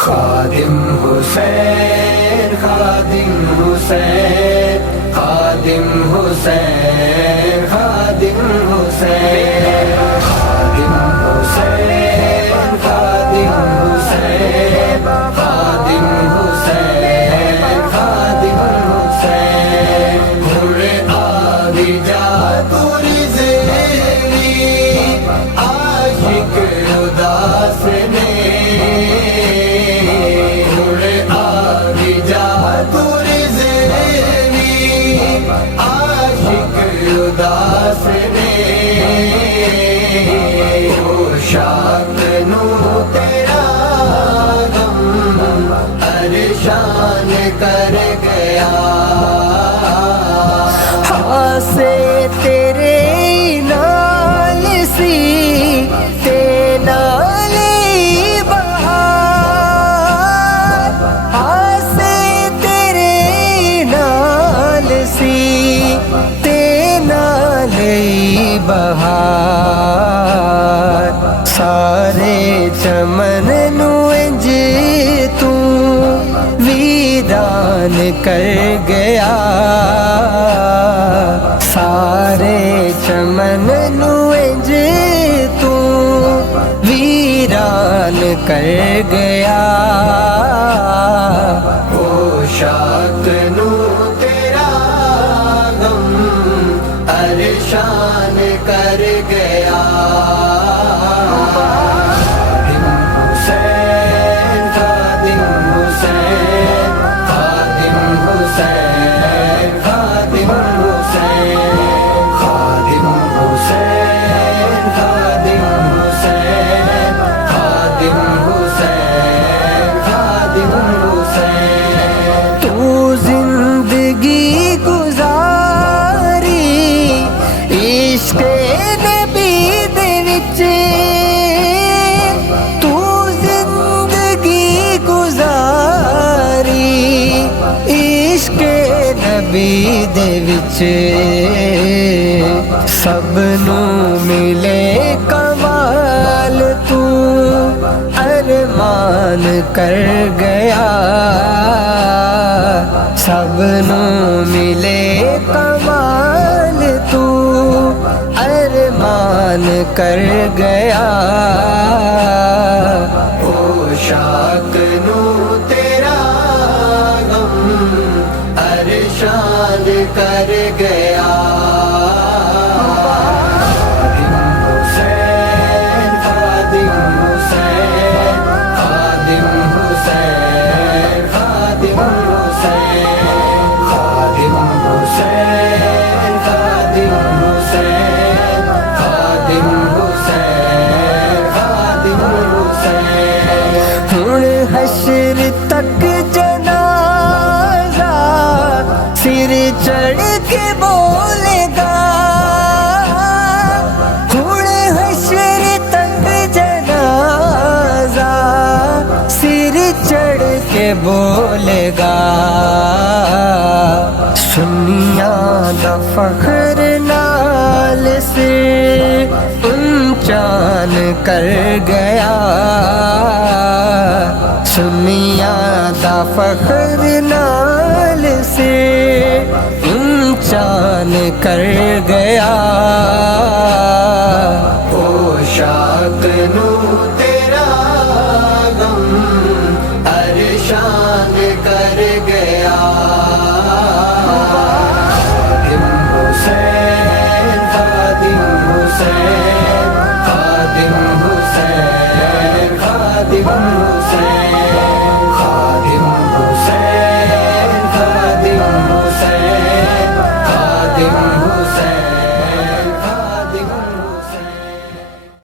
خادم حسین خادم حسین خادم حسین خادم حسین خادم حسین خادم حسین خادم حسین خادم حسین گھوڑے آگے جا توری زیری عاشق اداس نے اداس نے شاک نو تیرا غم پریشان کر گیا سے تیرے نال سی تے نال بہار سے تیرے نال سی بہار سارے چمن نو انج تو ویران کر گیا سارے چمن نو انج تو ویران کر گیا او شاک نو تیرا غم پریشان کر گیا خادم حسین خادم حسین خادم حسین خادم حسین خادم حسین خادم حسین خادم حسین خادم حسین تو زندگی عشق نبی دے وچ تو زندگی گزاری عشق نبی دے وچ سب نو ملے کمال تو ارمان کر گیا سب نو ملے کمال تو ارمان کر گیا او شاک نو تیرا غم پریشان کر گیا خادم حسین خادم حسین خادم حسین خادم حسین خادم حسین خادم حسین خادم حسین خادم حسین ہن حشر تک جنازہ سر چڑھ کے بولے گا ہن حشر تک جنازہ سر چڑھ کے بولے گا سنیاں دا فخر نال سے اونچان کر گیا سنیاں دا فخر نال سے اونچان کر گیا او شاہ